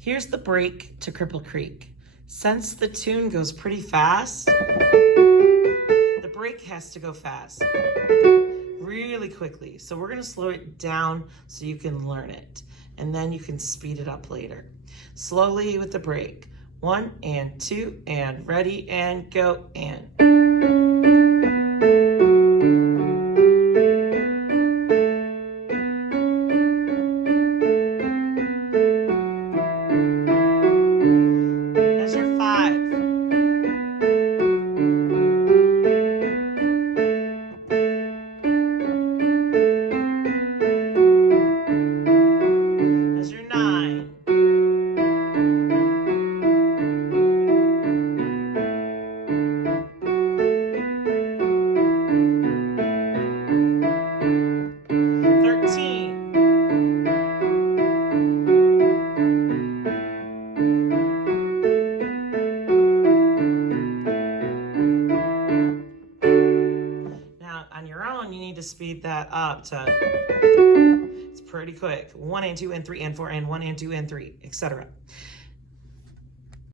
Here's the break to Cripple Creek. Since the tune goes pretty fast, the break has to go fast, really quickly. So we're gonna slow it down so you can learn it, and then you can speed it up later. Slowly with the break. 1 and 2 and ready and go and. There's your 5. There's your 9. On your own, you need to speed that up to, it's pretty quick. 1 and 2 and 3 and 4 and 1 and 2 and 3, etc.